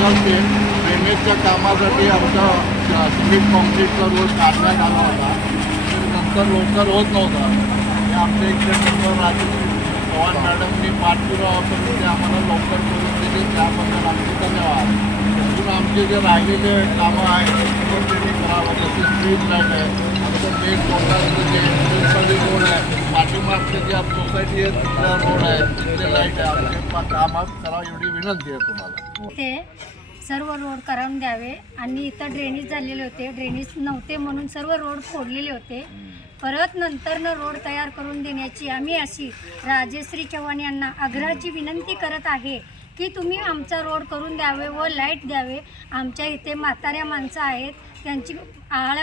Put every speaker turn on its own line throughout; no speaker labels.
ते ड्रेनेजच्या कामासाठी आमचा सिमेंट कॉन्क्रीटचा रोड काढण्यात आला होता. नंतर लवकर होत नव्हता. ते आमच्या इकडे नंतर पवार मॅडमनी पाठपुरावा करून ते आम्हाला लवकर करून दिले. त्याबद्दल आमचे धन्यवाद. अजून आमचे जे राहिलेले कामं आहेत ते त्यांनी करावं. जसे स्ट्रीट लाइट आहे आमचं मेन कोटाचं जे आहे पाठीमागचे सोसायटी रोड तिथले लाइट आहे कामात एवढी विनंती आहे तुम्हाला.
ते सर्व रोड करून द्यावे. आणि इथं ड्रेनेज झालेले होते. ड्रेनेज नव्हते म्हणून सर्व रोड फोडलेले होते. परत नंतरनं रोड तयार करून देण्याची आम्ही अशी राजेश्री चव्हाण यांना आग्रहाची विनंती करत आहे की तुम्ही आमचा रोड करून द्यावे व लाइट द्यावे. आमच्या इथे म्हाताऱ्या माणसं आहेत. त्यांची आळ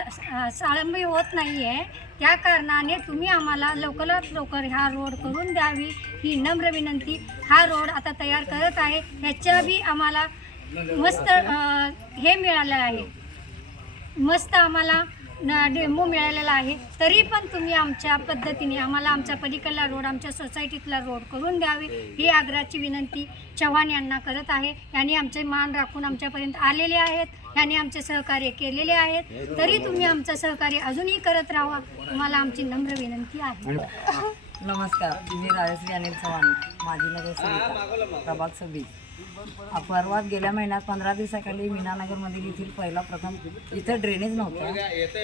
साळंबी होत नाही आहे त्या कारणाने तुम्ही आम्हाला लवकरात लवकर हा रोड करून द्यावी. ही नम्र विनंती. हा रोड आता तयार करत आहे. ह्याच्या बी आम्हाला मस्त हे मिळालं आहे. मस्त आम्हाला डेमो मिळालेला आहे. तरी पण तुम्ही आमच्या पद्धतीने आम्हाला आमच्या पलीकडला रोड आमच्या सोसायटीतला रोड करून द्यावे ही आग्रहाची विनंती चव्हाण यांना करत आहे. यांनी आमचे मान राखून आमच्यापर्यंत आलेले आहेत. यांनी आमचे सहकार्य केलेले आहेत. तरी तुम्ही आमचं सहकार्य अजूनही करत राहा. तुम्हाला आमची नम्र विनंती आहे.
नमस्कार मी राजश्री अनिल चव्हाण माजी नगरसेविका प्रभाग सव्वीस. आ, परवा गेल्या महिन्यात पंधरा दिवसाखाली मीनानगरमधील येथील पहिला प्रथम इथं ड्रेनेज नव्हतं.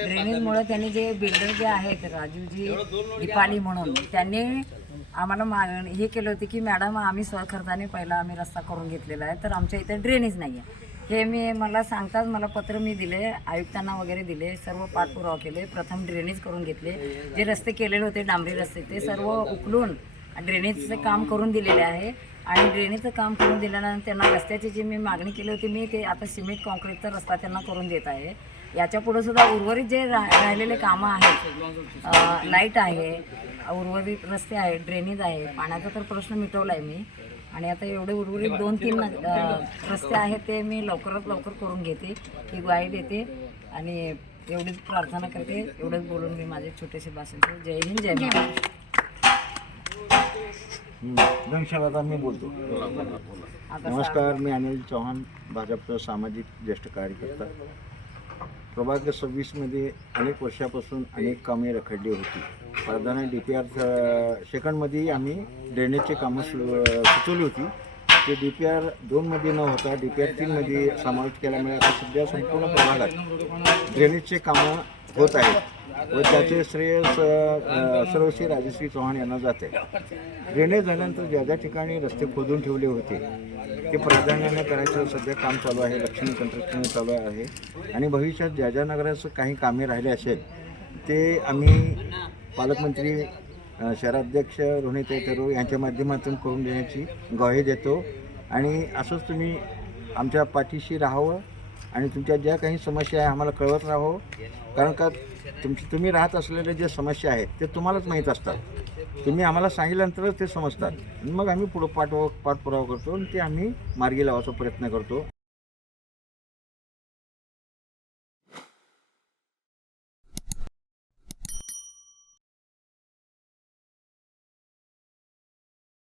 ड्रेनेजमुळे त्यांनी जे बिल्डर जे आहेत राजूजी दिपाली म्हणून त्यांनी आम्हाला मागणी हे केलं होतं की मॅडम आम्ही स्वखर्चाने पहिला आम्ही रस्ता करून घेतलेला आहे तर आमच्या इथं ड्रेनेज नाही आहे हे मी मला सांगताच मला पत्र मी दिले आयुक्तांना वगैरे दिले सर्व पाठपुरावा केले प्रथम ड्रेनेज करून घेतले. जे रस्ते केलेले होते डांबरी रस्ते ते सर्व उकलून ड्रेनेजचं काम करून दिलेले आहे. आणि ड्रेनेजचं काम करून दिल्यानंतर त्यांना रस्त्याची जी मी मागणी केली होती मी ते आता सिमेंट कॉन्क्रीटचा रस्ता त्यांना करून देत आहे. याच्यापुढं सुद्धा उर्वरित जे रा राहिलेले कामं आहेत लाइट आहे उर्वरित रस्ते आहेत ड्रेनेज आहे पाण्याचा तर प्रश्न मिटवला आहे मी. आणि आता एवढे उर्वरित दोन तीन रस्ते आहेत ते मी लवकरात लवकर करून घेते ही ग्वाही देते आणि एवढीच प्रार्थना करते. एवढंच बोलून मी माझे छोटेसे भाषण जय हिंद जय महाराष्ट्र.
मी बोलतो. नमस्कार मी अनिल चव्हाण भाजपचा सामाजिक ज्येष्ठ कार्यकर्ता. प्रभाग सव्वीसमध्ये अनेक वर्षापासून अनेक कामे रखडली होती. प्राधान्य डी पी आर सेकंडमध्ये आम्ही ड्रेनेजची कामं सु सुचवली होती. ते डी पी आर दोनमध्ये न होता डी पी आर तीनमध्ये समाविष्ट केल्यामुळे आता सध्या संपूर्ण प्रभागात ड्रेनेजचे कामं होत आहेत. व त्याचे श्रेय स सर्वश्री राजश्री चव्हाण यांना जाते. ड्रेनेज झाल्यानंतर ज्या ज्या ठिकाणी रस्ते खोदून ठेवले होते ते प्राधान्याने करायचं सध्या काम चालू आहे लक्ष्मी कंस्ट्रक्शन चालू आहे. आणि भविष्यात ज्या ज्या नगराचं काही कामे राहिले असेल ते आम्ही पालकमंत्री शहराध्यक्ष रोहित तरू यांच्या माध्यमातून करून देण्याची ग्वाही देतो. आणि असंच तुम्ही आमच्या पाठीशी राहावं आणि तुमच्या ज्या काही समस्या आहे आम्हाला कळवत राहावं कारण का तुमची तुम्ही राहत असलेल्या ज्या समस्या आहेत ते तुम्हालाच माहीत असतात. तुम्ही आम्हाला सांगितल्यानंतरच ते समजतात. आणि मग आम्ही पुढं पाठव पाठपुरावा करतो आणि ते आम्ही मार्गी लावायचा प्रयत्न करतो.